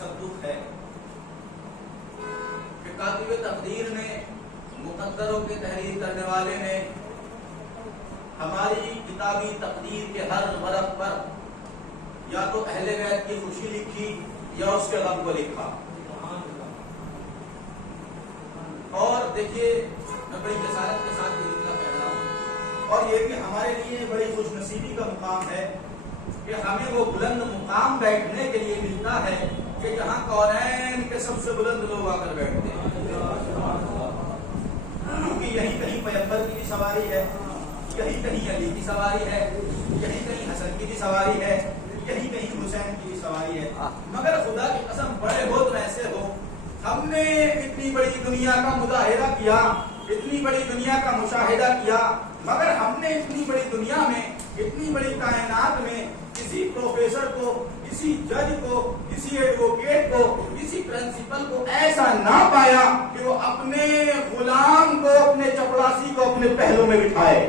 तसद्दुक है कि कातिब तकदीर ने, मुकद्दरों के तहरीर करने वाले ने हमारी किताबी तकदीर के हर वर्क पर या तो अहले बैत की खुशी लिखी या उसके गम को लिखा। और देखिए, मैं बड़ी जसारत के साथ ये जुमला कह रहा हूँ, और ये भी हमारे लिए बड़ी खुशनसीबी का मुकाम है कि हमें वो बुलंद मुकाम बैठने के लिए मिलता है कि जहाँ कौनैन के सबसे बुलंद लोग आकर बैठते हैं। क्योंकि यहीं कहीं पैगंबर की भी सवारी है, यहीं कहीं अली की सवारी है, यहीं कहीं हसन की भी सवारी है, यहीं कहीं हुसैन की भी सवारी है। मगर खुदा की कसम, बड़े हो तो ऐसे हो, हमने इतनी बड़ी दुनिया का मुजाहिरा किया, इतनी बड़ी दुनिया का मुशाहिदा किया, मगर हमने इतनी बड़ी दुनिया में, इतनी बड़ी कायनात में किसी प्रोफेसर को, किसी जज को, किसी एडवोकेट को, किसी प्रिंसिपल को ऐसा ना पाया कि वो अपने गुलाम को, अपने चपरासी को अपने पहलू में बिठाए।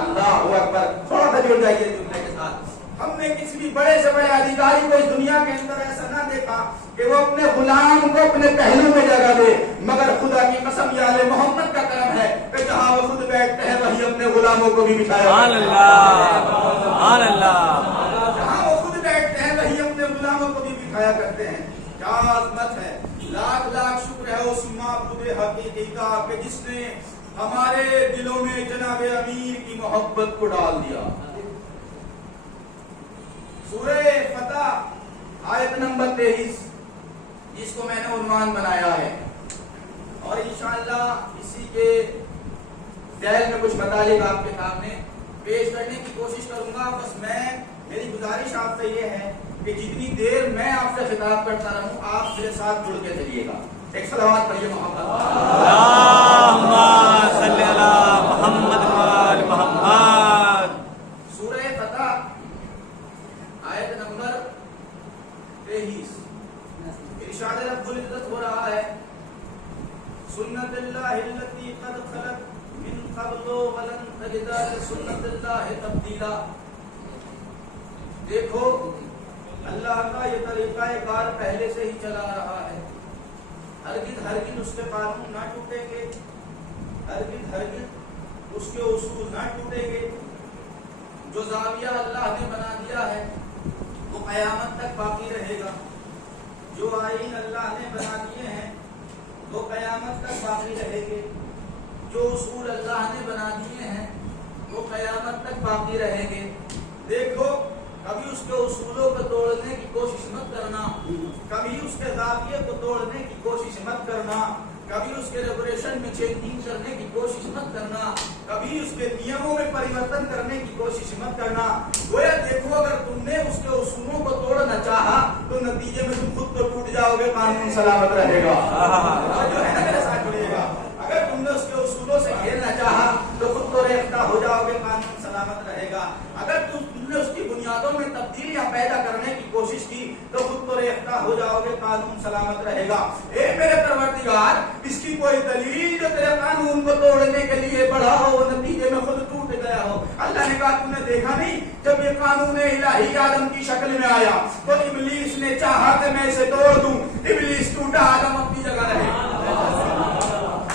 अल्लाह अकबर। थोड़ा सा जुड़ जाइए जुमले के साथ। हमने किसी भी बड़े से बड़े अधिकारी को इस दुनिया के अंदर ऐसा ना देखा कि वो अपने गुलाम को अपने पहलू में जगह दे, मगर खुदा की कसम या आले मोहम्मद का करम है कि जहाँ वो खुद बैठते हैं वहीं अपने गुलामों को भी बिठाया। जहाँ वो खुद बैठते हैं वहीं अपने गुलामों को भी बिठाया करते हैं। क्या अज़मत है, लाख लाख शुक्र है उस माबूद हकीकी का कि जिसने हमारे दिलों में जनाब अमीर की मोहब्बत को डाल दिया। सूरह फतह आयत नंबर 23, जिसको मैंने उन्वान बनाया है, और इंशाअल्लाह इसी के ज़ैल में कुछ मतालिब आपके सामने पेश करने की कोशिश करूंगा। बस मेरी गुजारिश आपसे ये है कि जितनी देर मैं आपसे खिताब करता रहूं, आप मेरे साथ जुड़ के चलिएगा। एक सलावत पढ़िए मोहम्मद। सूरह फतह आयत नंबर 23, इरशाद रब्बुल इज्जत हो रहा है, सुन्नतुल्लाहि अल्लती क़द खलत मिन क़ब्लु व लन तजिदा लिसुन्नतिल्लाहि तब्दीला। देखो, अल्लाह का ये तरीक़ा-ए-कार पहले से ही चला रहा है। हरगिज़ उसके कानून ना टूटेंगे, हरगिज़ उसके उसूल ना टूटेंगे। जो ज़ाविया अल्लाह ने बना दिया है वो क़यामत तक बाकी रहेगा। जो आईन अल्लाह ने बना दिए हैं वो क़यामत तक बाकी रहेंगे। जो उसूल अल्लाह ने बना दिए हैं वो क़यामत तक बाकी रहेंगे। देखो, कभी उसके उसूलों को तोड़ने की कोशिश मत करना, कभी उसके ज़ाविये को तोड़ने की कोशिश मत करना, कभी उसके रेगुलेशन में चेंजिंग करने की कोशिश मत करना, कभी उसके नियमों में परिवर्तन करने की कोशिश मत करना। गोया देखो, अगर तुमने उसके उसूलों को तोड़ना चाहा तो नतीजे में तुम खुद तो टूट जाओगे, कानून सलामत रहेगा। जो है ना, मेरे साथ जुड़िएगा। अगर तुमने उसके उसूलों से खेलना चाहा तो खुद तो रेफ्ता हो जाओगे, कानून सलामत रहेगा। अगर तुमने उसकी बुनियादों में तब्दीलियां पैदा करने की कोशिश की तो खुद तो रेफ्ता हो जाओगे, कानून सलामत रहेगा। ए मेरे परवरदिगार, इसकी कोई दलील जो तेरे कानून को तोड़ने के लिए बढ़ा हो, वो नतीजे में खुद टूट गया हो। अल्लाह ने कहा, तुमने देखा नहीं, जब ये कानून इलाही आदम की शक्ल में आया तो इब्लीस ने चाहा कि मैं इसे तोड़ दूं। इब्लीस टूटा, आदम अपनी जगह रहे।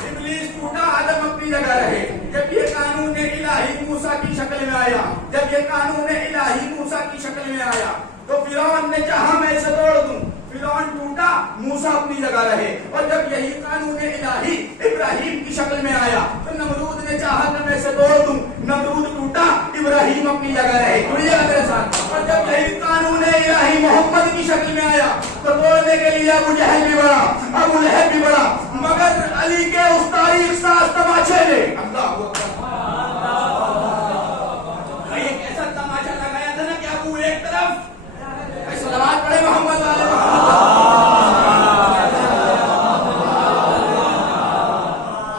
इब्लीस टूटा, आदम अपनी जगह रहे। जब ये कानून इलाही मूसा की शक्ल में आया, जब ये कानून इलाही मूसा की शक्ल में आया तो फिरौन ने चाहा मैं इसे तोड़ दूं। फिरौन टूटा, मूसा अपनी जगह रहे। और जब यही कानून इलाही इब्राहिम की शक्ल में आया तो नमरूद ने चाहा कि मैं इसे तोड़ दूं। नमरूद टूटा, इब्राहिम अपनी जगह रहे। जुड़िएगा मेरे साथ। और जब यही कानून इलाही मोहम्मद की शक्ल में आया तो तोड़ने के लिए अबू जहल भी बड़ा, अबू लहब भी बड़ा, मगर अली के उस तारीख साज तमाचे ने, अल्लाह एक ऐसा तमाचा लगाया था ना कि अबू एक तरफ सलावत पढ़े मोहम्मद वाले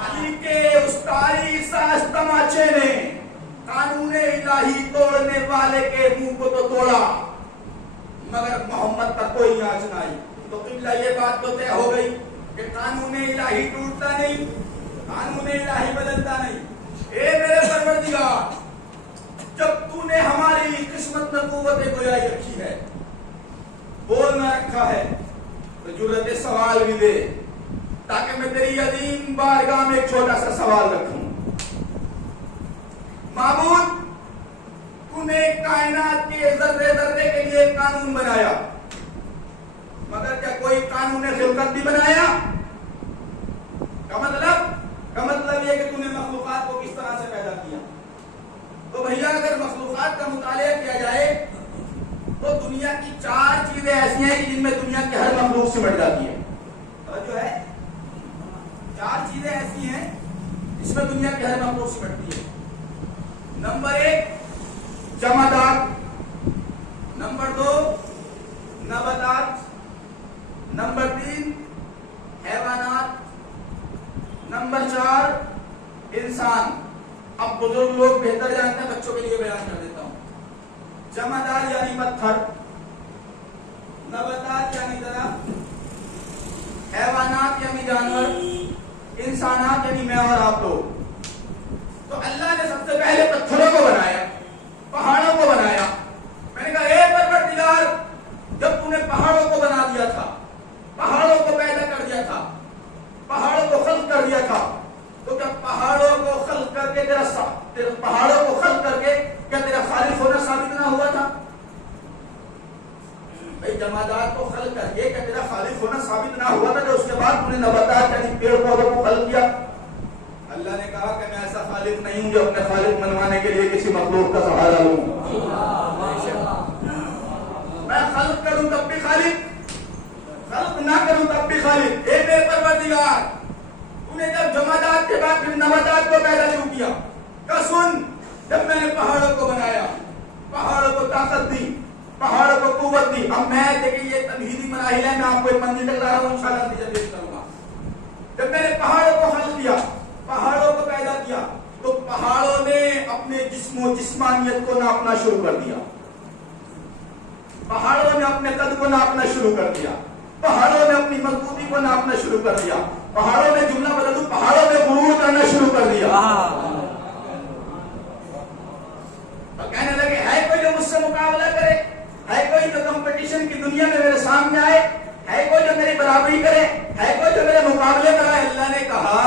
अली के उस तारीख साज तमाचे ने कानून इलाही तोड़ने वाले के मुंह को तो तोड़ा, मगर मोहम्मद पर कोई आंच न आई। तो किबला ये बात तो तय हो गई कि कानून इलाही टूटता नहीं, कानून इलाही बदलता नहीं। ए मेरे परवरदिगार, जब तूने हमारी किस्मत में कुव्वत गोयाई रखी है, बोलना रखा है, तो जुर्रत सवाल भी दे, ताकि मैं तेरी अजीम बारगाह में एक छोटा सा सवाल रखूं। माबूद, तूने कायनात के जर्रे जर्रे के लिए कानून बनाया, मगर क्या कोई कानून खिलकत भी बनाया? का मतलब यह कि तूने मखलूकात को किस तरह से पैदा किया। तो भैया अगर मखलूकात का मुतालिया किया जाए तो दुनिया की 4 चीजें ऐसी हैं कि जिनमें दुनिया की हर मखलूक सिमट जाती है। और जो है 4 चीजें ऐसी हैं जिसमें दुनिया की हर मखलूक सिमटती है। नंबर 1 जमादात, नंबर 2 नबातात, नंबर 3 हैवानात, नंबर 4 इंसान। अब बुजुर्ग लोग बेहतर जानते हैं, बच्चों के लिए बयान कर देता हूं। जमादात यानी पत्थर, नबातात यानी दरा, हैवानात यानी जानवर, इंसानात यानी मैं और आप लोग। तो अल्लाह ने सबसे पहले पत्थरों को बनाया, पहाड़ों को बनाया। मैंने कहा ए परवरदिगार, जब तूने पहाड़ों को बना दिया था, पहाड़ों को पैदा कर दिया था, पहाड़ों को खल्क कर दिया था, तो क्या पहाड़ों को खल्क करके तेरा पहाड़ों को खल्क करके क्या तेरा खालिक होना साबित ना हुआ था? भाई जमादात को खल्क करके क्या तेरा खालिक होना साबित ना हुआ था? जो उसके बाद तूने नबातात यानी पेड़ पौधों को खल्क किया। अल्लाह ने कहा कि मैं ऐसा खालिक नहीं हूं जो अपने खालिक मनवाने के लिए किसी मखलूक का सहारा लूं। मैं खल्क करूं तब भी खालिक, खल्क ना करूं तब भी खालिक। ए मेरे परवरदिगार, तूने जब जमादात के बाद फिर नबातात को पैदा क्यों किया? क्या सुन, जब मैंने पहाड़ों को बनाया, पहाड़ों को ताकत दी, पहाड़ों को कुव्वत दी। अब मैं देखिए ये तमहीदी मराहिल है, मैं आपको एक मंजिल तक ला रहा हूं, इंशाअल्लाह नतीजा पेश करूंगा। जब मैंने पहाड़ों को खल्क किया, पहाड़ों को पैदा किया, तो पहाड़ों ने अपने जिस्मो जिस्मानियत को नापना शुरू कर दिया, पहाड़ों ने अपने कद को नापना शुरू कर दिया, पहाड़ों ने अपनी मजबूती को नापना शुरू कर दिया, पहाड़ों ने जुमला बदलू, पहाड़ों ने गुरूर करना शुरू कर दिया। और कहने लगे है कोई जो मुझसे मुकाबला करे, है कोई जो कंपटीशन की दुनिया में मेरे सामने आए, है कोई जो मेरी बराबरी करे, है कोई जो मेरे मुकाबले कराए? अल्लाह ने कहा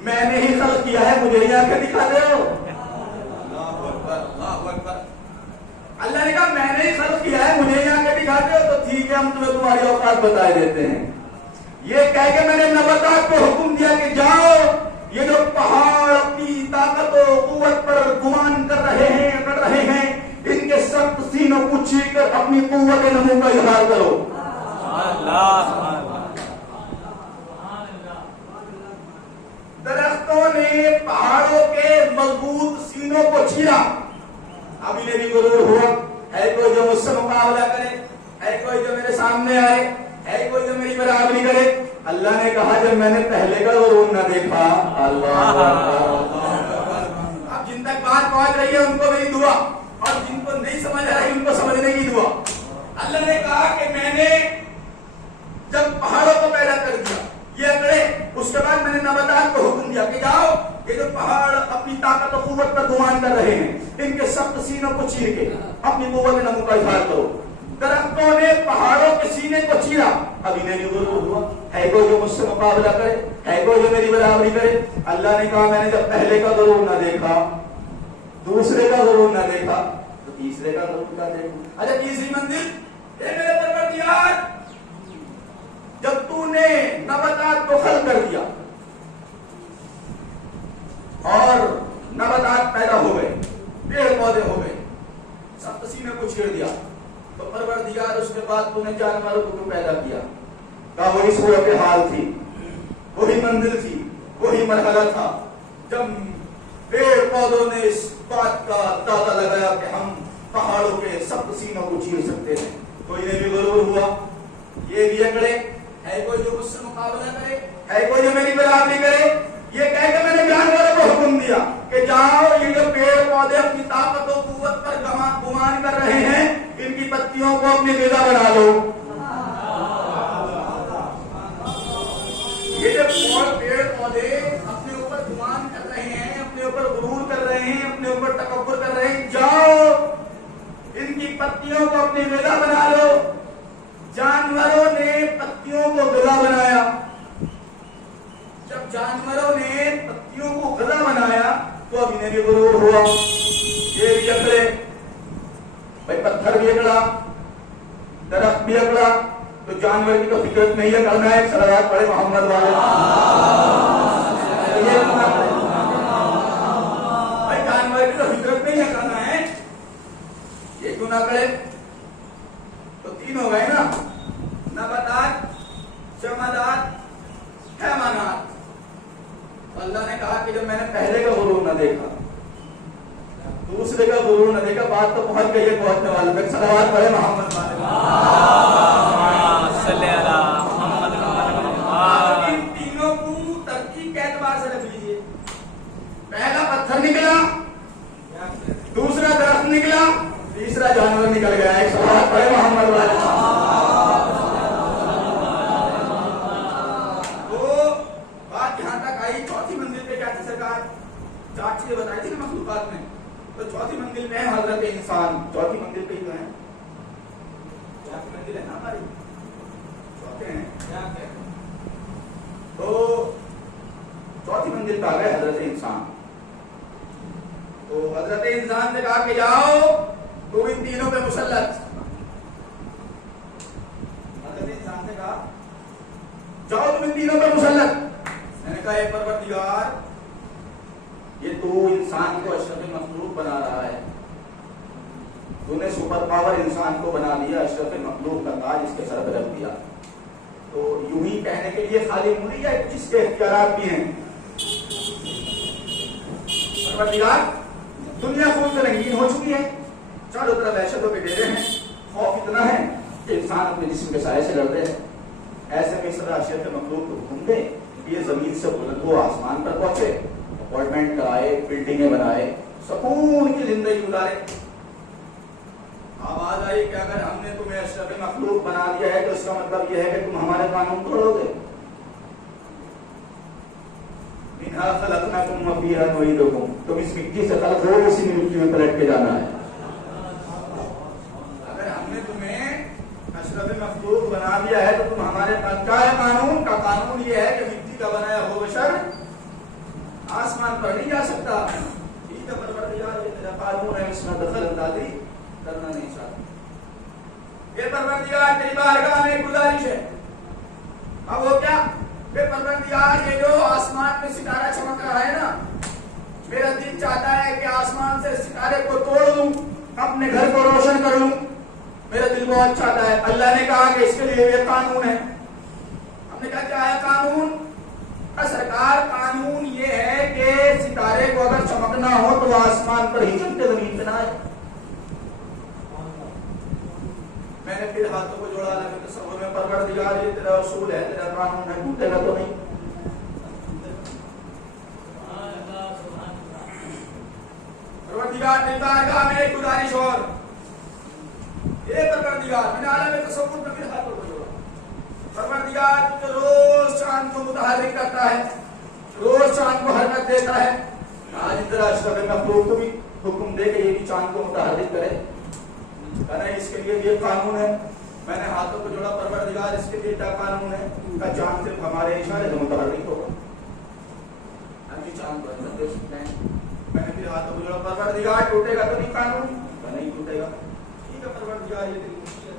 मैंने ही खल्क किया है, मुझे ही आके दिखा दो। अल्लाहु अकबर, अल्लाहु अकबर। अल्लाह ने कहा मैंने ही खल्क किया है, मुझे ही आके दिखा दो। तो ठीक है, हम तुम्हें तुम्हारी औकात बता देते हैं। ये कह के मैंने नबातात को हुक्म दिया कि जाओ, ये जो पहाड़ अपनी ताकत और कुव्वत पर गुमान कर रहे हैं, इनके सख्त सीनों को छीकर अपनी कुव्वत नमू का इजहार करो। दरख्तों ने पहाड़ों के मजबूत सीनों को छीना। अब इन्हें भी गुरूर हुआ, है कोई जो मुझसे मुकाबला करे, है कोई जो मेरे सामने आए, है कोई जो मेरी बराबरी करे। अल्लाह ने कहा जब मैंने पहले का गुरूर न देखा। अल्लाह अब जिन तक बात पहुंच रही है उनको मेरी दुआ, और जिनको नहीं समझ आ रही उनको समझने की दुआ। अल्लाह ने कहा कि मैंने जब पहाड़ों को पैदा कर दिया, ये अकड़े, उसके बाद मैंने नबातात को हुक्म दिया कि जाओ, ये जो पहाड़ अपनी ताकत और कुव्वत पर गुमान कर रहे हैं, इनके सख्त सीनों को चीर के अपनी कुव्वत नमू का इजहार करो। दरख्तों ने पहाड़ों के सीने को चीरा। अब इन्हें भी गुरूर हुआ, है कोई जो मुझसे मुकाबला करे, है कोई जो मेरी बराबरी करे। अल्लाह ने कहा मैंने जब पहले का गुरूर न देखा, दूसरे का गुरूर न देखा, तो तीसरे का गुरूर क्या देखूं? अच्छा तीसरी मंजिल, मेरे परवरदिगार, जब तूने नबातात को खल्क कर दिया और नबातात पैदा हो गए, पेड़ पौधे हो गए, सब सीने को छेड़ दिया, तो परवरदिगार उसके बाद तूने जानवरों को क्यों पैदा किया? कहा वही सूरत हाल थी, वही मंजिल थी, वही मरहला था जब पेड़ पौधों ने इस बात का अंदाजा लगाया कि हम पहाड़ों के सब सीनों को चीर सकते हैं। कोई ने भी गुरूर हुआ, ये भी अकड़े, है कोई जो मुझसे मुकाबला करे, है कोई जो मेरी बराबरी करे। ये कह के मैंने जानवरों को हुक्म दिया कि जाओ, ये जो पेड़ पौधे अपनी ताकत और कुव्वत पर गुमान कर रहे हैं, इनकी पत्तियों को अपनी ग़िज़ा बना लो। ये जो पेड़ पौधे अपने ऊपर गुमान कर रहे हैं, अपने ऊपर गुरूर कर रहे हैं, अपने ऊपर तकब्बुर कर रहे हैं, जाओ इनकी पत्तियों को अपनी ग़िज़ा बना लो। जानवरों ने पत्ती दरख्त भी अकड़ा तो जानवर की तो फितरत नहीं है करना है सलावत पढ़े मोहम्मद वाले। ये भाई जानवर की तो फितरत नहीं है करना है, ये क्यों ना करे? तो तीन हो गए ना, नबातात, जमादात, हैवानात। अल्लाह ने कहा कि जब मैंने पहले का गुरूर न देखा, दूसरे का गुरूर न देखा, बात तो पहुंच गई है पहुंचने वाले तक। सलावत पढ़े मोहम्मद वाले। इन तीनों को तरकीब के एतबार से रख लीजिए। पहला पत्थर निकला, दूसरा दरख्त निकला, तीसरा जानवर निकल गया। एक सलावत पढ़े मोहम्मद वाले। चौथी मंजिल पे क्या थी सरकार? चार चीजें बताई थी ना मखलूकात में, तो चौथी मंजिल पे है हजरत इंसान। चौथी मंजिल पे ही तो है, चौथी मंजिल है ना हमारी, चौथे हैं क्या क्या? तो चौथी मंजिल पे आ गए हजरत इंसान। तो हजरत इंसान ने कहा कि जाओ तुम इन तीनों पे मुसल्लत। हजरत इंसान ने कहा जाओ तुम इन तीनों पे मुसल्लत। मैंने कहा परवरदिगार, ये तू इंसान को अशरफ मखलूक बना रहा है, तूने सुपर पावर इंसान को बना दिया, अशरफ मखलूक का ताज इसके सर पर रख दिया। तो यूं ही कहने के लिए खाली मुड़ी या कुछ इसके इख्तियारात भी हैं? परवरदिगार, दुनिया खून से रंगीन हो चुकी है, चारों तरफ दहशतों के डेरे हैं, खौफ इतना है कि इंसान अपने जिस्म के साये से लड़ते हैं। ऐसे में सदा अशरफ मखलूक को हुक्म दे, ये जमीन से बुलंद हो, आसमान पर पहुंचे, अपॉइंटमेंट कराए, बिल्डिंगें बनाए, सुकून की जिंदगी गुजारे। आवाज आई कि अगर हमने तुम्हें अशरफ मखलूक बना दिया है तो इसका मतलब यह है कि तुम हमारे कानून तोड़ोगे। मिन्हा खलक़नाकुम व फीहा नुईदुकुम, तुम इस मिट्टी से खलक़ हो, उसी मिट्टी में पलट के जाना है। अगर हमने तुम्हें अशरफ मखलूक बना दिया है तो तुम हमारे कानून का कानून ये है कि का बनाया हो बशर आसमान पर नहीं जा सकता। ठीक है परवरदिगार, ये तेरा कानून है, इसमें दखल अंदाजी करना नहीं चाहता। ये परवरदिगार तेरी बारगाह में गुजारिश है। अब वो क्या? ये परवरदिगार, ये जो आसमान में सितारा चमक रहा है ना, मेरा दिल चाहता है कि आसमान से सितारे को तोड़ दूं, अपने घर को रोशन कर लूं। मेरा दिल बहुत चाहता है। अल्लाह ने कहा कि इसके लिए ये कानून है। हमने कहा क्या है कानून? सरकार, कानून ये है कि सितारे को अगर चमकना हो तो आसमान पर ही चमके, जमीन पे ना आए। मैंने फिर हाथों को जोड़ा, लगे तस्वीर में, परवरदिगार ये तेरा उसूल है, तेरा कानून है, टूटेगा तो नहीं। परवरदिगार तेरी बारगाह में एक गुजारिश और, ये परवरदिगार, मैंने आलम तसव्वुर में फिर हाथों को जोड़ा। परवरदिगार तू तो रोज चांद को मुतहर्रिक करता है, रोज चांद को हरकत देता है, आज जरा अशरफ मखलूक को भी हुक्म दे के ये भी चांद को मुतहर्रिक करे। कहना इसके लिए ये कानून है। मैंने हाथों को जोड़ा, परवरदिगार इसके लिए क्या कानून है? का चांद सिर्फ हमारे इशारे से मुतहर्रिक होगा, हम चांद को अंदर देख सकते हैं। मैंने फिर हाथों को जोड़ा, परवरदिगार टूटेगा तो नहीं कानून? नहीं टूटेगा। ठीक है परवरदिगार, ये तेरी मुश्किल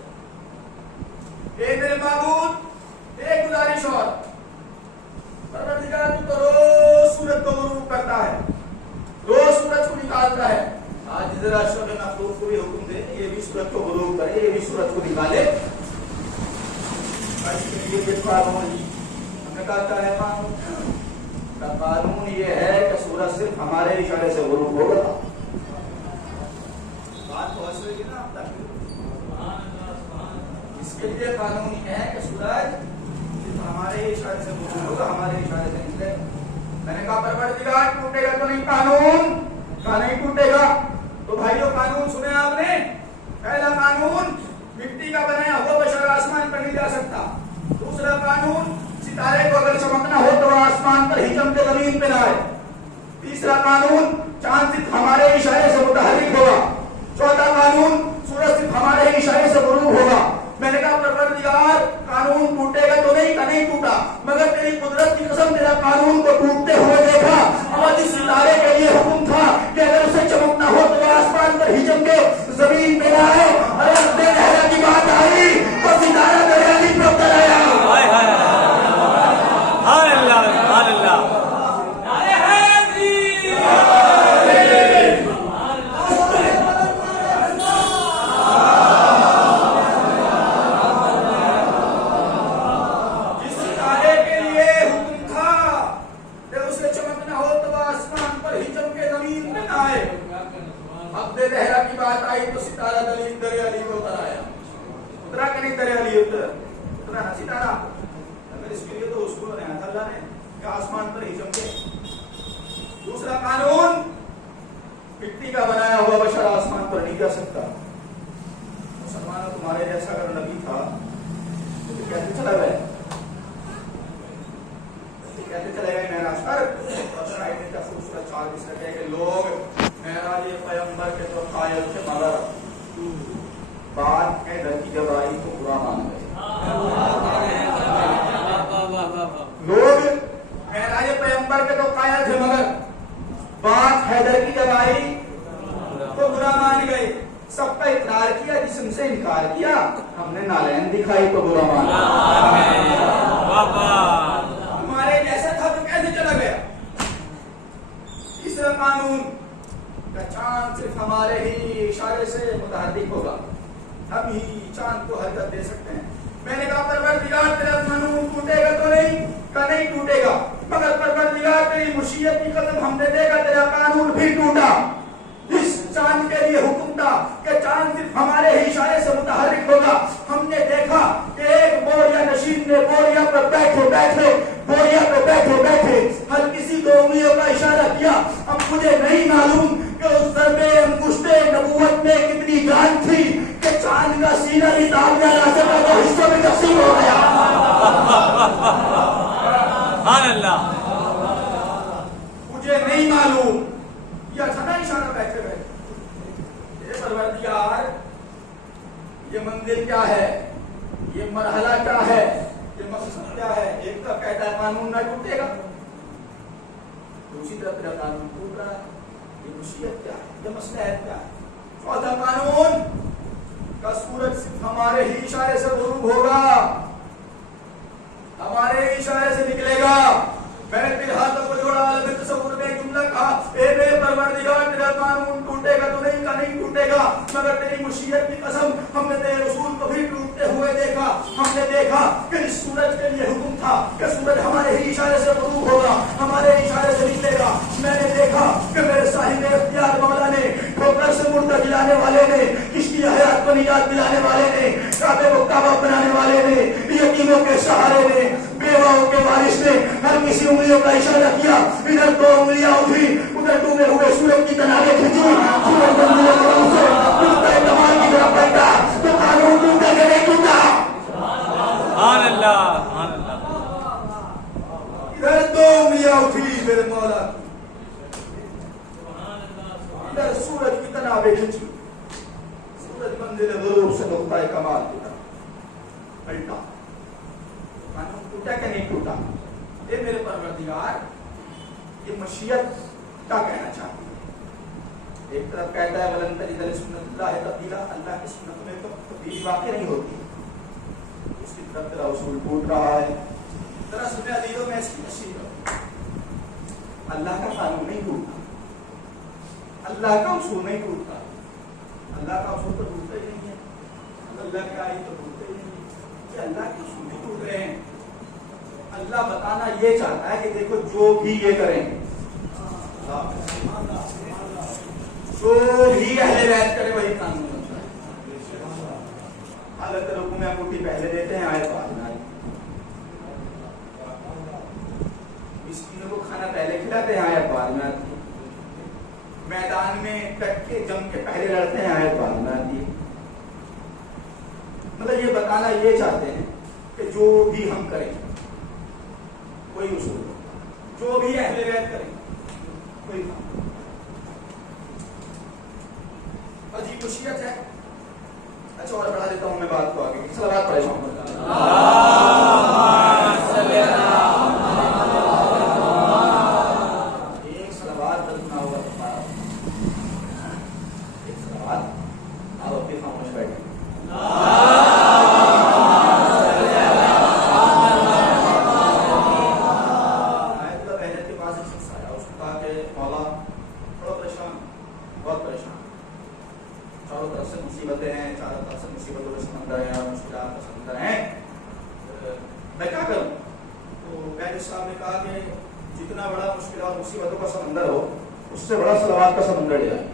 है। मेरे माबूद, एक गुजारिश और, परवरदिगार तू तो रोज सूरज को गुरूब करता है, रोज सूरज को निकालता है, आज जरा अशरफ मखलूक को भी हुक्म दे, ये भी सूरज को गुरूब करे, ये भी सूरज को निकाले। ये कानून, हमने कहा क्या है कानून? कानून ये है कि सूरज सिर्फ हमारे इशारे से गुरूब होगा। बात पहुंच रही है ना आप तक? इसके लिए कानून ये है कि सूरज हमारे इशारे से गुरूब होगा, हमारे इशारे से निकले। मैंने कहा परवरदिगार टूटेगा तो नहीं कानून? का नहीं टूटेगा। तो भाइयों कानून सुने आपने? पहला कानून, मिट्टी का बनाया हुआ बशर आसमान पर नहीं जा सकता। दूसरा कानून, सितारे को अगर चमकना हो तो आसमान पर ही चमके, जमीन पे ना आए। तीसरा कानून, चांद सिर्फ हमारे इशारे से मुतहर्रिक होगा। चौथा कानून, सूरज सिर्फ हमारे इशारे से गुरूब होगा। मैंने कहा परवरदिगार कानून टूटेगा तो नहीं? का नहीं टूटा, मगर तेरी कुदरत की कसम तेरा कानून को टूटते हुए देखा। और इस सितारे के लिए हुक्म था कि अगर उसे चमकना हो तो आसमान पर ही चमके, जमीन पे ना आए। अरे की बात आई उतना ना सितारा, अगर इसके लिए तो उसको बनाया था अल्लाह ने कि आसमान पर ही चमके। दूसरा कानून, मिट्टी का बनाया हुआ बशर आसमान पर नहीं जा सकता। मुसलमानों तुम्हारे जैसा अगर नबी था तो कैसे चला गया, कैसे चलेगा मेराज पर? और शायद का खूबसूरत चार भी सके कि लोग मेराज पैगंबर के तो कायल थे मगर बात है घर की जब आई तो बुरा मान गए। लोग मेराज पैगंबर के तो कायल थे मगर बात हैदर की जब आई तो बुरा मान गए। सबका इकरार किया, जिससे इनकार किया हमने नालैन दिखाई तो बुरा मान गया। हमारे जैसा था तो कैसे चला गया? तीसरा कानून का चांद सिर्फ हमारे ही इशारे से मुतहर्रिक होगा, हम ही चांद को हरकत दे सकते हैं। मैंने कहा परवरदिगार तेरा कानून टूटेगा तो नहीं का नहीं टूटेगा, मगर परवरदिगार तेरी मुशीयत की कसम हमने देखा तेरा कानून भी टूटा। इस चांद के लिए हुक्म था कि चांद सिर्फ हमारे ही इशारे से मुतहर्रिक होगा। हमने देखा कि एक बोरिया नशीन ने बोरिया पर बैठे बैठे हर किसी को उंगलियों का इशारा किया। अब मुझे नहीं मालूम कि उस दरबे अंगुष्टे नबूवत में कितनी जान थी कि चांद का सीना भी ताबिया ना सका तो हिस्सों में तकसीम हो गया। मुझे नहीं मालूम, यह था ना इशारा बैठे बैठे। ये परवरदिगार, ये मंजिल क्या है, ये मरहला क्या है, ये मकसद क्या है? एक तरफ कहता है कानून ना टूटेगा, दूसरी तरफ तेरा कानून टूट रहा है। ये मुसीबत क्या है, ये मसलहत क्या है? चौथा कानून का सूरज सिर्फ हमारे ही इशारे से गुरूब होगा, हमारे इशारे से निकलेगा। मैंने तेरे हाथों को जोड़ा, आलम तसव्वुर में एक जुमला कहा, ए मेरे परवरदिगार तेरा कानून टूटेगा तो नहीं का नहीं टूटेगा, मगर तेरी मुशीयत की कसम हमने तेरे रसूल को भी टूटते हुए देखा। हमने देखा कि इस सूरज के लिए हुक्म था कि सूरज हमारे ही इशारे से गुरूब होगा, हमारे इशारे से निकलेगा। मैंने देखा कि मेरे साहिब इख्तियार मौला ने, ठोकर से मुर्दा दिलाने वाले ने, किश्ती हयात को निजात दिलाने वाले ने, काबे को काबा बनाने वाले ने, यतीमों के सहारे ने, बेवाओं के वारिस ने हर किसी उंगलियों का इशारा किया। इधर दो उंगलियां उठी, उधर डूबे हुए सूरज की तनावे खींची। सूरज मंजिल कदम से टूटता कमाल की तरफ बढ़ता तो कानून टूटा के नहीं टूटा। इधर दो उंगलियां उठी मेरे मौला, इधर सूरज की तनावे खींची। सूरज मंजिल गुरूब से नुक्ता कमाल की तरफ बढ़ता। कानून टूटा क्या नहीं टूटा? ये मेरे परवरदिगार ये मशीयत क्या कहना चाहती है? एक तरफ कहता है वलन तजिद सुन्नतुल्लाह तब्दीला, अल्लाह की सुन्नत में तो तब्दीली वाकई नहीं होती। उसकी तरफ तेरा उसूल टूट रहा है। जरा सुने अजीजों में इसकी तशरीह करो। अल्लाह का कानून नहीं टूटता, अल्लाह का उसूल नहीं टूटता। अल्लाह का उसूल तो टूटता ही नहीं है, अल्लाह की आयत तो टूटते ही नहीं है। अल्लाह के उसूल नहीं टूट रहे हैं। अल्लाह बताना ये चाहता है कि देखो जो भी ये करें, जो भी अहले बैत करे वही कानून होता है। हालत रुकू में अंगूठी पहले देते हैं, आए बाद में मिस्कीनों को खाना पहले खिलाते हैं, आए बाद में आती है। मैदान में कट के जम के पहले लड़ते हैं, आए बाद में आती है। मतलब ये बताना ये चाहते हैं कि जो भी हम करें कोई उसूल, जो भी अहले बैत करें कोई अजीब मुशीयत है। अच्छा और बढ़ा देता हूं मैं बात को आगे। सलावत पढ़े एक सलावत बदलना होगा तुम्हारा, एक सलावत। आप अपनी खामोश बैठे। मुसीबतें हैं, चारों तरफ से मुसीबतों का समंदर है और मुश्किलात का समंदर है, मैं क्या करूं? तो वैद्य साहब ने कहा कि जितना बड़ा मुश्किल और मुसीबतों का समंदर हो, उससे बड़ा सलावत का समंदर ले आइए।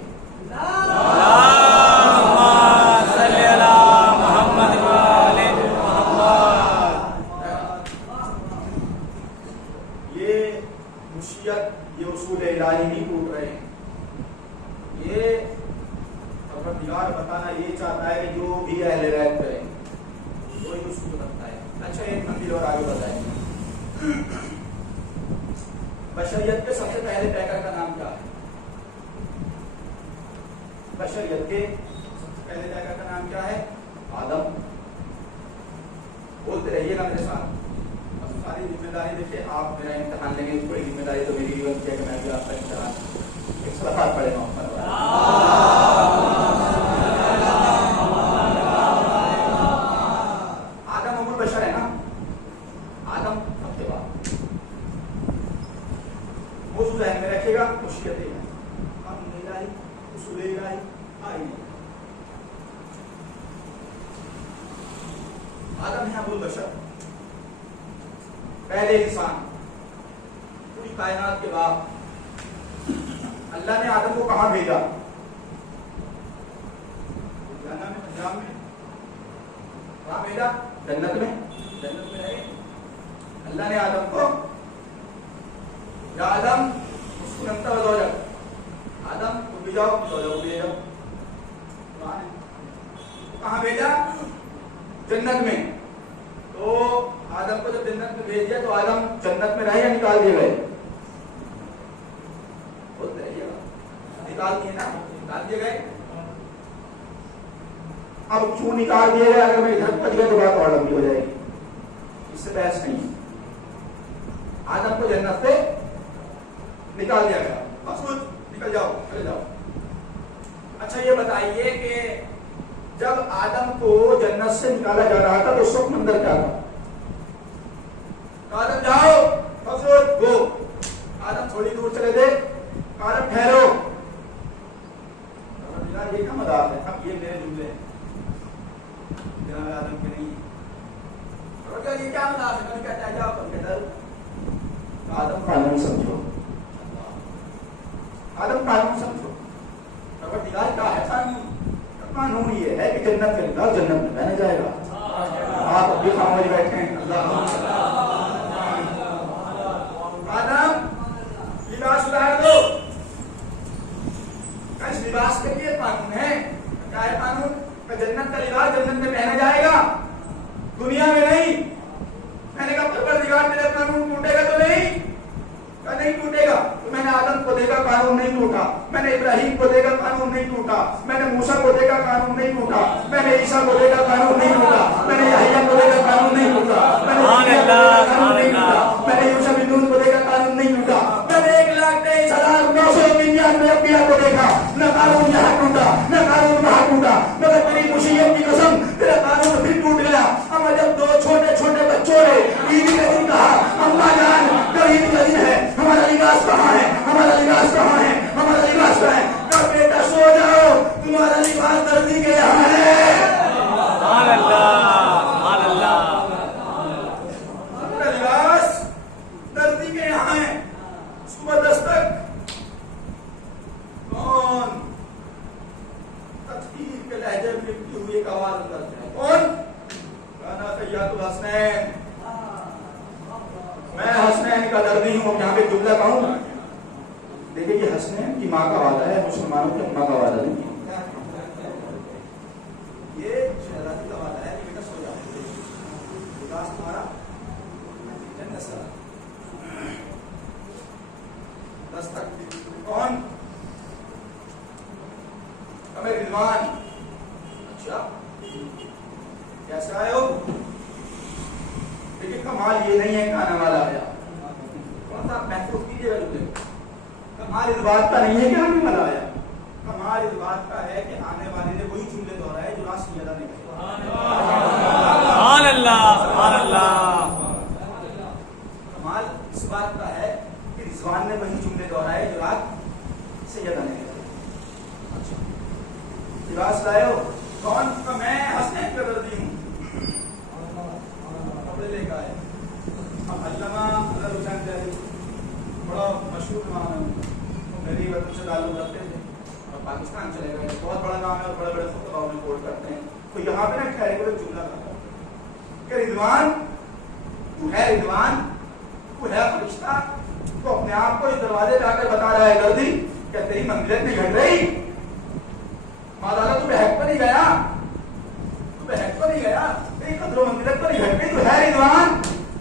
के सबसे पहले जगह का नाम क्या है? आदम। बोलते रहिएगा मेरे साथ। अब सारी जिम्मेदारी देखिए, आप मेरा इम्तिहान लेंगे, कोई जिम्मेदारी तो मेरी भी बनती है कि मैं भी आपका इम्तिहान एक सलाह पढ़ेगा ऊपर। आदम अमुल बशर है ना, आदम सबके बाद मौजूद है में रखिएगा। मुश्किलें हैं, हम नहीं लाई, उसूले लाई आई नहीं। आदम है अबुल बशर, पहले इंसान, पूरी कायनात के बाद अल्लाह ने आदम को कहां भेजा? जन्नत में, पंजाब में। कहां भेजा? जन्नत में। जन्नत में रहे अल्लाह ने आदम को, या आदम उसको नंता बताओ, जब आदम तुम भी जाओ, ले जाओ। कहां भेजा? जन्नत में। तो आदम को जब जन्नत में भेज दिया तो आदम जन्नत में रहे या निकाल दिए गए? निकाल दिए ना, निकाल दिए गए। अब क्यों निकाल दिए गए? अगर मैं इधर पहुंच गया तो बात और लंबी हो जाएगी, इससे बहस नहीं। आदम को जन्नत से निकाल दिया गया, बस निकल जाओ, चले जाओ। अच्छा ये बताइए कि जब आदम को जन्नत से निकाला जा रहा था तो उस वक्त मंदिर क्या था? आदम जाओ, मकसूद गो। आदम थोड़ी दूर चले थे, आदम ठहरो। ये क्या मजाक है? अब ये मेरे जुमले आदम के नहीं, ये क्या मजाक है? कभी कहता है जाओ, कभी कहता है आदम कानून समझो, आदम कानून समझो। परवरदिगार का है कानून। कानून ये है कि जन्नत के अंदर जन्नत में रहना जाएगा। आप अभी खामोश बैठे हैं। अल्लाह आदम लिबास उतार दो। इस लिबास के लिए कानून है। क्या है कानून? जन्नत का लिबास जन्नत में पहना जाएगा, दुनिया में नहीं। मैंने कहा परवरदिगार तेरा कानून टूटेगा तो नहीं? नहीं टूटेगा। तो मैंने आदम को देखा, कानून नहीं टूटा। मैंने इब्राहिम को देखा, कानून नहीं टूटा। मैंने मूसा को देखा, कानून नहीं टूटा। मैंने ईसा को देखा, कानून नहीं टूटा। मैंने यहया को देखा, कानून नहीं टूटा। मैंने यूसुफ बिन नून को देखा, कानून नहीं टूटा। मैंने 1,23,999 अंबिया को देखा, न कानून यहाँ टूटा, न कानून वहाँ टूटा। मगर तेरी मुसीबत की कसम, तेरा कानून फिर टूट गया। अब जब 2 छोटे छोटे बच्चों ने ईद के दिन कहा, अम्मा जान कल ईद का दिन है, हमारा लिबास कहाँ है? हमारा लिबास कहाँ है? हमारा लिबास कहाँ है? कब बेटा सो जाओ, तुम्हारा लिबास दर्जी के यहाँ है। तुम्हारा लिबास दर्जी के यहाँ है। सुबह 10 तक कौन तकदीर के लहजे में लिपटी हुई एक आवाज अंदर से, कौन? गाना सैयदुल हसनैन, मैं हसनैन का दर्दी हूँ। यहाँ पे जुमला कहूँ, देखिए ये हसनैन की माँ का वादा है, मुसलमानों की अम्मा का वादा नहीं। ये शहजादी का वादा है कि बेटा सो जाओ, विकास तुम्हारा जन्नत से 10 तक। कौन? हमें रिजवान। अच्छा कैसे आए हो? देखिए कमाल ये नहीं है खाना वाला आया, कौन सा महसूस कीजिएगा जुमले। कमाल इस बात का नहीं है कि आने वाला आया, कमाल इस बात का है कि आने वाले ने वही जुमले दोहराए जो रात अदा नहीं किया। कमाल इस बात का है कि रिजवान ने वही जुमले दोहराए जो रात से अदा नहीं किया। अच्छा लिबास लाए हो? कौन? मैं हसनैन का दर्दी हूँ। कपड़े लेकर आए। अब अल्लामा अजहर हुसैन जहरी बड़ा मशहूर नाम है, मेरी वतन से ताल्लुक रखते थे और पाकिस्तान चले गए। बहुत बड़ा नाम है और बड़े बड़े खुतबाओं में कोट करते हैं। तो यहाँ पे ना ठहरे को जुमला करता कि रिजवान तू है, रिजवान तू है फरिश्ता, तो अपने आप को इस दरवाजे पे आकर बता रहा है दर्दी क्या तेरी मंजिलत नहीं घट रही? मादाला तू बहक पर नहीं गया, तू बहक पर नहीं गया, तेरी कदरों मंजिलत पर नहीं घट गई। तू है रिजवान,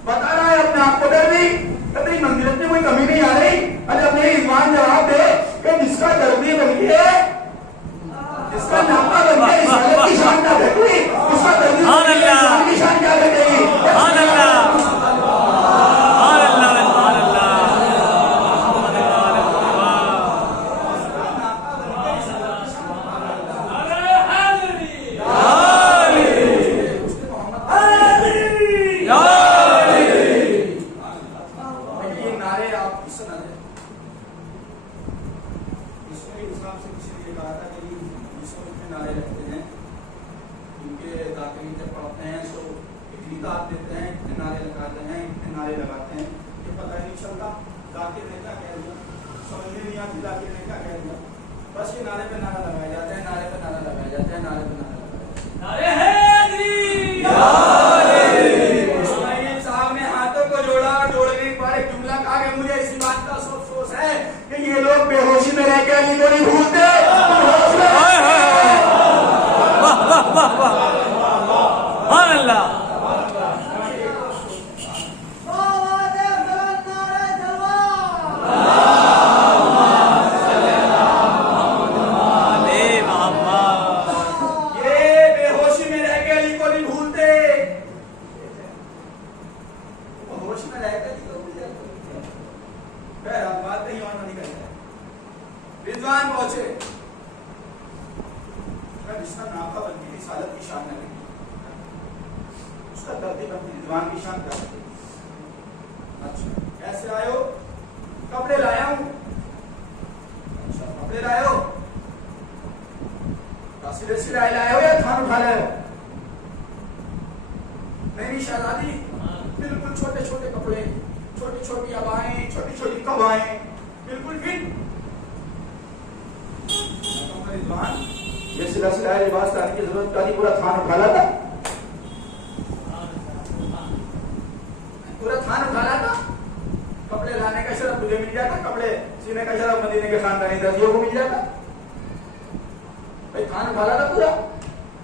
बता रहा है अपने आप को दर्दी तेरी मंजिलत में कोई कमी नहीं आ रही। अरे अपने रिजवान जवाब दे कि जिसका दर्दी बनिए इसका नापा बन गया, इस हालत की शान ना घटी, उसका की शान क्या घटेगी? बस ये नारे पे नारा लगाया जाता है, नारे पे नारा लगाया जाता है, नारे पे नारा लगाया जाता है। नारे हैदरी इस्माइल साहब ने हाथों को जोड़ा, जोड़ने के बाद एक जुमला कहा कि मुझे इसी बात का अफसोस है कि ये लोग बेहोशी में रह के अली को नहीं भूलते। रिजवान पहुंचे, जिसका नाफा बनती इस हालत की शान न लगी, उसका दर्दी बनती रिजवान की शान क्या लगी? अच्छा कैसे आए हो? कपड़े लाया हूं। अच्छा कपड़े लाए हो, सिले सिलाए लाए हो या थान उठा लाए हो? मेरी शहजादी बिल्कुल छोटे छोटे कपड़े, छोटी छोटी अबाएं, छोटी छोटी कबाएं, बिल्कुल फिट। ये सिला सिलाया लिबास लाने की जरूरत का नहीं, पूरा थान उठा लाता, पूरा थान उठा लाता। कपड़े लाने का शरफ तुझे मिल जाता, कपड़े सीने का शरफ मदीने के खानदानी दर्जियों को मिल जाता। भाई थान उठा लाता पूरा।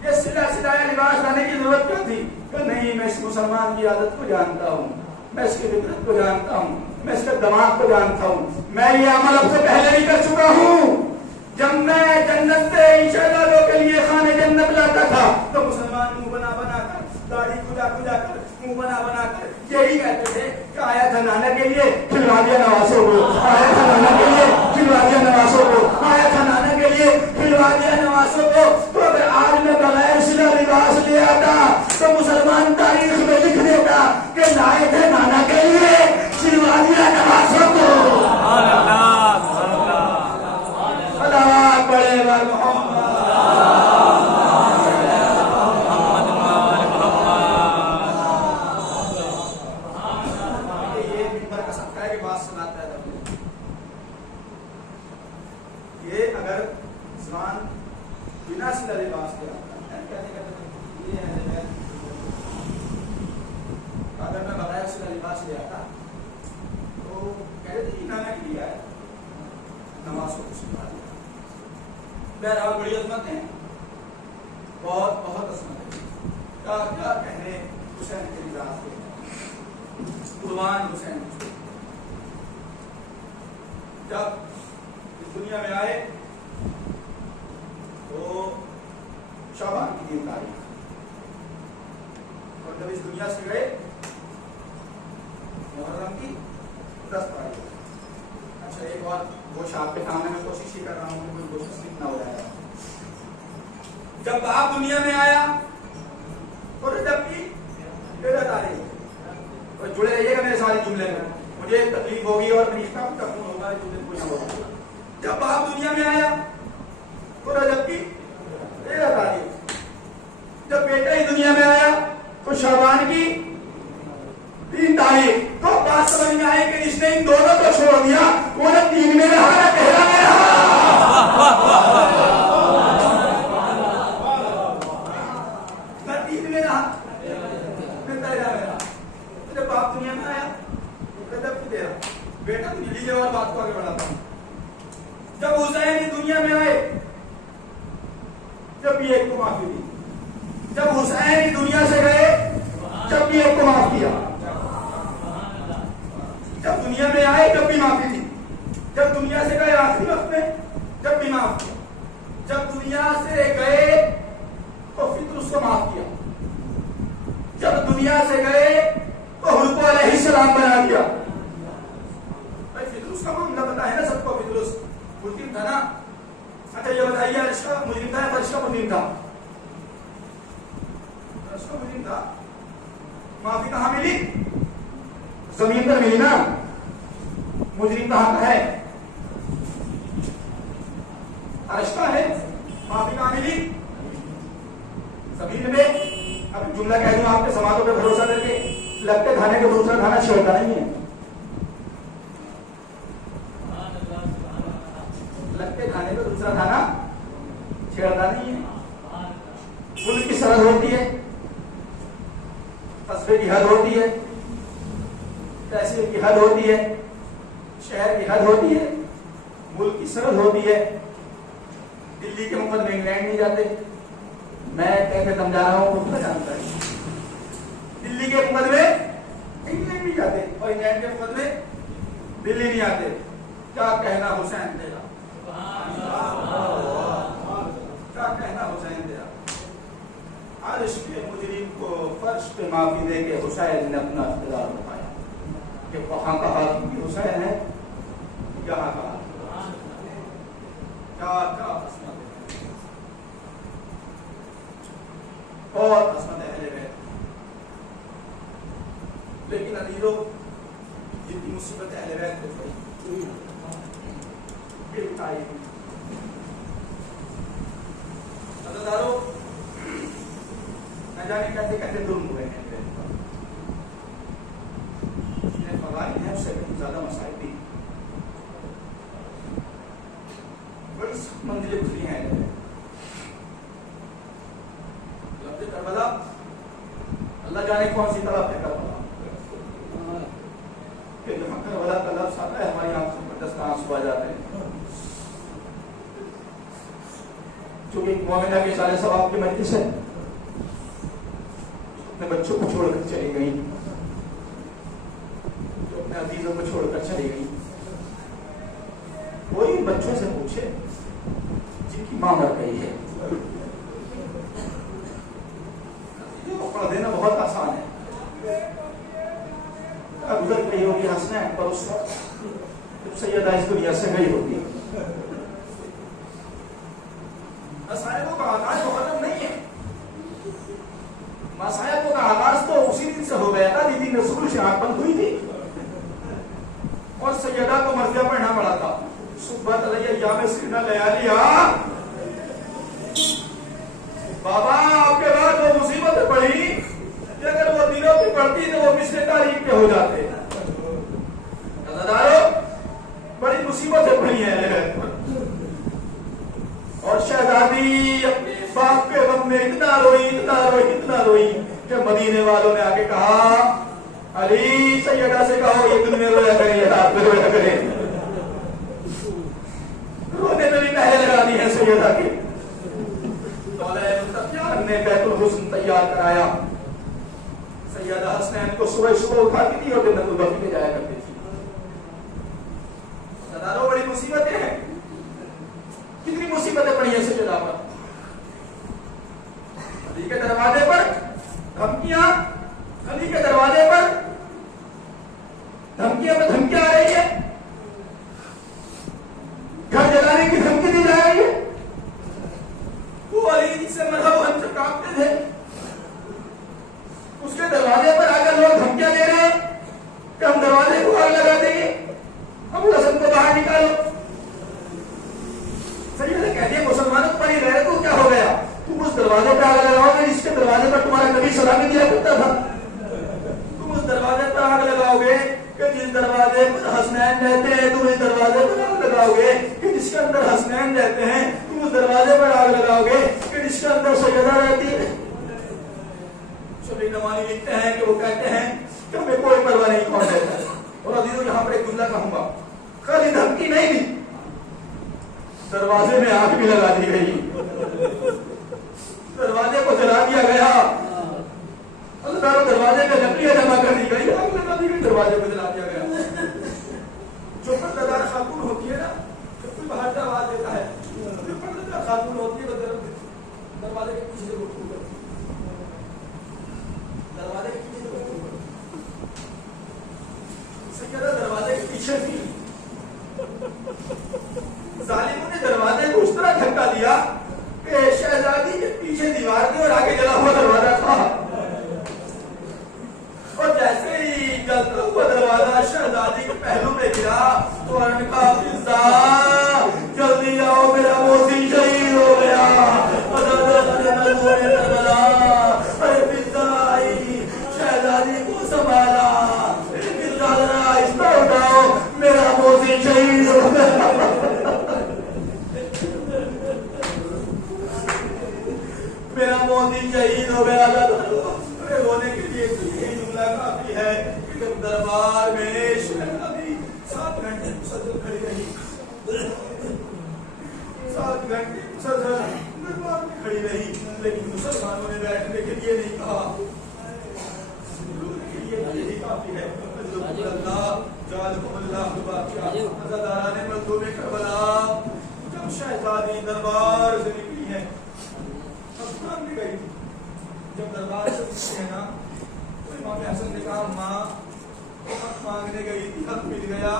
ये सिला सिलाया लिबास लाने की जरूरत क्या थी? कि नहीं, मैं इस मुसलमान की आदत को जानता हूँ, मैं इसकी फितरत को जानता हूँ, मैं इसके दिमाग को जानता हूँ, मैं ये अमल अब से पहले भी कर चुका हूँ। जब मैं जन्नत से इंशाअल्लाह के लिए खाने जन्नत लाता था तो मुसलमान मुंह बना बना कर, दाढ़ी खुदा खुदा कर, मुंह बना बना कर यही कहते थे कि आया था नाना के लिए खिलवा दिया नवासों को, आया था नाना के लिए खिलवा दिया नवासों को, आया था नाना के लिए खिलवा दिया नवासों को। तो अगर आज मैं बगैर सिला लिबास ले आता तो मुसलमान तारीख में लिख देता कि लाए थे नाना के लिए खिलवा दिया नवासों को। बड़े ये मिंबर का सबका है कि बात सुनाता है। ये अगर ज़बान बिना सिला लिबास के अगर मैं बगैर सिला लिबास ले आता तो कहते थे नाना के लिए आया, नमाज़ों को सिखा दिया। बहरहाल बड़ी अजमत है, बहुत बहुत अजमत है। क्या क्या कहने हुसैन के मिजाज के, कुर्बान हुसैन। जब इस दुनिया में आए तो शाबान की 3 तारीख, और जब इस दुनिया से गए मुहर्रम की 10 तारीख। अच्छा एक और गोश आपके सामने मैं कोशिश ही कर रहा हूँ कि कोई कोशिश ना हो जाएगा। जब आप दुनिया में आया तो रजब की 13 तारीख, और जुड़े रहिएगा मेरे सारे जुमले में, मुझे तकलीफ होगी और मेरी कब तक होगा जुमले पूरा होगा। जब आप दुनिया में आया तो रजब की 13 तारीख, जब बेटा ही दुनिया में आया तो शाबान की 3 तारीख। तो बात समझ में आई कि इसने इन दोनों को छोड़ दिया, वो ना 3 में रहा ना 13 में रहा। मैं 3 में रहा, मैं 13 में रहा। तो जब बाप दुनिया में आया रजब की 13, बेटा तो लीजिए और बात को आगे बढ़ाता हूं। जब हुसैन दुनिया में आए जब भी एक को माफी दी, जब हुसैन दुनिया से गए जब भी एक को माफ किया, जब दुनिया में आए जब भी माफी दी, जब दुनिया से गए आखिरी वक्त में जब भी माफ किया, जब दुनिया से गए तो फित्र उसको माफ किया, जब दुनिया से गए तो हुलूक अलैहिस्सलाम बना दिया। भाई फित्रुस का मामला पता है ना सबको, फित्रुस मुजरिम था ना। अच्छा ये बताइए, अर्श का मुजरिम था या फर्श का मुजरिम था? फर्श का मुजरिम था। माफी कहाँ मिली? जमीन पर मिली ना। मुजरिम कहाँ का है? अर्श का है। माफी कहाँ मिली? जमीन में। अब जुमला कह दूं आपके समातों पे भरोसा करके, लगते खाने को दूसरा खाना छेड़ता नहीं है। लगते खाने को दूसरा खाना छेड़ता नहीं है। मुल्क की सरहद होती है, कस्बे की हद होती है, तहसील की हद होती है, शहर की हद होती है, मुल्क की सरहद होती है। दिल्ली के मुकदमे इंग्लैंड नहीं जाते। मैं कैसे समझा रहा हूं उसका जानता है। दिल्ली के मुकदमे इंग्लैंड नहीं जाते और इंग्लैंड के मुकदमे दिल्ली नहीं आते। क्या कहना हुसैन तेरा, क्या कहना हुसैन तेरा। अर्श के मुजरिम को फर्श पे माफी दे के हुसैन ने अपना इख्तियार बताया कि वहां का हाकिम भी हुसैन है, यहाँ का क्या क्या असमत है और असमत अहले बैत। लेकिन अजीजों, जितनी मुसीबत अहले बैत को पड़ी बेवकाई अज़ादारों, न जाने कैसे कैसे जुल्म हुए हैं। फवाइद है उससे कहीं ज्यादा मसाइल भी, बड़ी मंजिलें खुली हैं। लफ्ज़ करबला, अल्लाह जाने कौन सी तरफ है करबला, कि जहाँ करबला का लफ्ज़ आता है हमारी आंखों पर दस्ता आंसू आ जाते हैं। चूंकि मोमिना के सारे सवाब की मजलिस है, अपने बच्चों को छोड़कर चली गई, जो अपने अजीजों को छोड़कर चली गई। कोई बच्चों से पूछे जिनकी मां मर गई है। पढ़ देना बहुत आसान है। गुजर गई होगी हसनैन पर उस वक्त जब सैयदा इस दुनिया से गई होगी। मसाइलों का आगाज तो खत्म नहीं है। मसाइलों का आगाज तो उसी दिन से हो गया था जिस दिन रसूल से आंख बंद हुई थी और सैयदा को मर्जिया पढ़ना पड़ा था। सुब्बत अलैया सिरना लयालिया, बाबा आपके बाद वो मुसीबत पड़ी कि अगर वो दिनों की पड़ती तो वो पिछले तारीख के हो जाते। बड़ी मुसीबतें पड़ी हैं और शहजादी अपने बाप के गम में इतना रोई, इतना रोई, इतना रोई कि मदीने वालों ने आके कहा, अली सैयदा से कहो ये दिन में रोया करें, ये रात में रोया करें। रोने में भी पहले लगा दी है सैयदा की। ने बैतुल हुस्न तैयार कराया। सैयदा हसनैन को सुबह सुबह उठाती थी और जन्नतुल बकी में जाया करती थी। हजारों बड़ी मुसीबतें हैं। कितनी मुसीबतें पड़ी है सैयदा पर। अली के दरवाजे पर धमकियां, अली के दरवाजे पर धमकियां पे धमकियां आ रही है, घर जलाने की धमकी दी जा रही है। वो अली से मरहब हम कांपते थे, उसके दरवाजे पर आकर लोग धमकियां दे रहे हैं कि हम दरवाजे को आग लगा देंगे, हम हसन को बाहर निकालो। सैयदा कहती है मुसलमानों पर ही गैरत को क्या हो गया, तुम उस दरवाजे पर आग लगाओगे जिसके दरवाजे पर तुम्हारा नबी सलामी दिया करता था। तुम उस दरवाजे पर आग लगाओगे कि जिस दरवाजे पर हसनैन रहते हैं, तुम इस दरवाजे पर आग लगाओगे कि जिसके अंदर हसनैन रहते हैं, तुम उस दरवाजे पर आग लगाओगे कि जिसके अंदर सैयदा रहती है। शबीर नवानी लिखते हैं कि वो कहते हैं कि हमें कोई परवाह नहीं कौन रहता है। और अजीजों यहाँ पर एक जुमला कहूंगा, खाली धमकी नहीं दी, दरवाजे में आग भी लगा दी गई, दरवाजे को जला दिया गया, अल्लाह दरवाजे में लकड़ियां जमा कर दी गई, आग लगा दी गई, दरवाजे को जला दिया गया। जो पर्दादार खातून होती है ना, जब कोई बाहर से आवाज देता है, जो पर्दादार खातून दरवाजे के पीछे से रुकू कर, दरवाजे के पीछे से रुकू कर। सैयदा दरवाजे के पीछे थी। जालिमों ने दरवाजे को उस तरह धक्का दिया कि शहजादी के पीछे दीवार थी और आगे जला हुआ दरवाजा था। और जैसे ही जलता हुआ दरवाजा शहजादी के पहलू पे गिरा तो उन्होंने कहा, फिजा जल्दी आओ, मेरा मोहसिन शहीद हो गया। अरे फिजा आई, शहजादी को संभाला, फिजा जरा आहिस्ता उठाओ, मेरा मोहसिन शहीद हो गया। मेरा मोहसिन शहीद हो गया। अरे रोने के लिए तो यही जुमला काफी है कि जब दरबार में शहजादी 7 घंटे मुसलसल खड़ी रही, 7 घंटे मुसलसल दरबार में खड़ी रही, लेकिन मुसलमानों ने बैठने के लिए नहीं कहा। रोने के लिए यही काफी है। ने मजलूम करबला, जब शहजादी दरबार से निकली है, अस्पताल में गई। जब दरबार से निकली है ना, तो इमाम हसन ने कहा, माँ हक मांगने गई थी, हक मिल गया।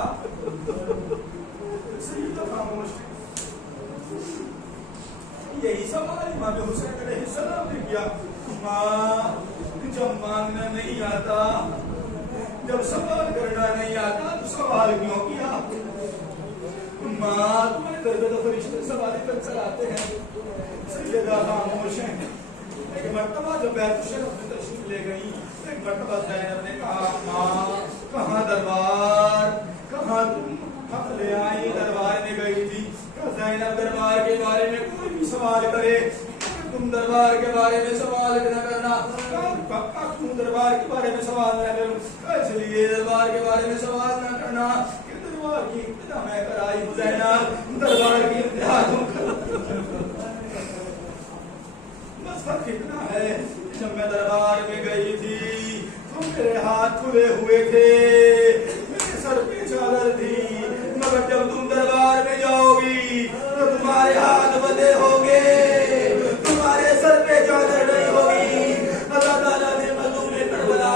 सही तो खामोश। यही सवाल इमाम हुसैन अलैहिस्सलाम ने किया, माँ जब मांगना नहीं आता, जब सवाल करना नहीं आता, तो सवाल क्यों किया? माँ तुम्हारे दर पे तो फरिश्ते सवाल तक चलाते हैं। सैयदा खामोश है। एक मर्तबा जब बैतुशरफ में तशरीफ ले गई, एक मर्तबा ज़ैनब ने कहा, माँ कहाँ दरबार, कहाँ तुम हक ले आई? दरबार में गई थी। ज़ैनब दरबार के बारे में कोई भी सवाल करे, तुम दरबार के बारे में सवाल न करना। पक्का तुम दरबार के बारे में सवाल न करो, इसलिए दरबार के बारे में सवाल न करना कि दरबार की इब्तिदा मैं कराई हूँ ज़ैनब, दरबार की इब्तिदा तुम करो। बस फर्क इतना है, जब मैं दरबार में गई थी तो मेरे हाथ खुले हुए थे, मेरे सर पे चादर थी, मगर जब तुम दरबार में जाओगी तो तुम्हारे हाथ बंधे होंगे, तुम्हारे सर पे चादर नहीं होगी। अल्लाह ताला ने मजलूम करबला,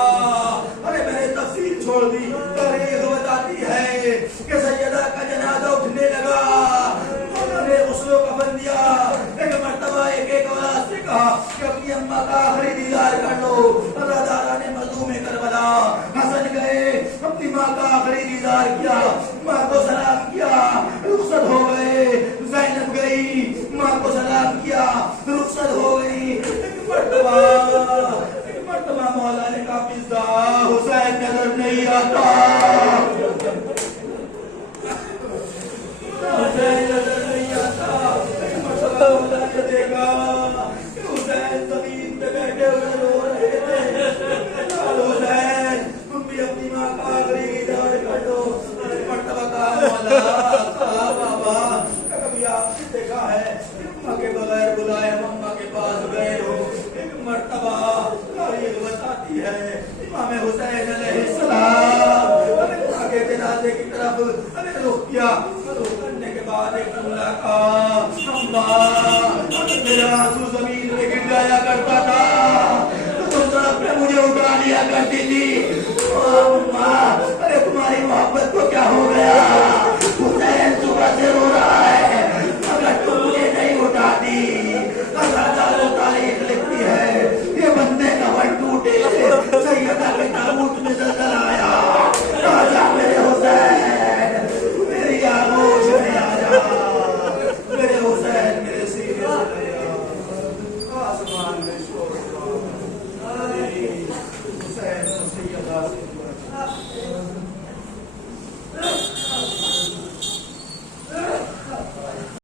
अरे मैंने तफसीर छोड़ दी, तारीख बताती है कि सैयदा का जनाजा उठने लगा, उन्होंने उसको कफन दिया। एक मर्तबा एक औलाद से कहा कि अपनी अम्मा का आखिरी दीदार कर लो। अल्लाह ताला ने मजलूम करबला, हसन गए, अपनी माँ का आखिरी दीदार किया, माँ को सलाम किया, रुखसत हो गए। ज़ैनब गई, माँ को सलाम किया, रुखसत हो गई। एक मर्तबा मौला ने कहा, फिजा हुसैन नजर नहीं आता, हुसैन नजर नहीं आता। एक मर्तबा मौला ने देखा कि हुसैन जमीन पे बैठे हुए रो रहे थे। हुसैन तुम भी अपनी माँ का आखिरी दीदार कर लो। एक मर्तबा कहा, मौला बाबा कभी आपने देखा है अम्मा के बगैर बुलाए अम्मा के पास गए हो? एक मर्तबा तारीख बताती है, इमाम हुसैन अलैहिस्सलाम आगे जनाजे की तरफ रुख किया, रुख करने के बाद एक जुमला कहा, अम्मा मेरा आंसू जमीन में गिर जाया करता था तो तुम सड़क पे मुझे उठा लिया करती थी। अम्मा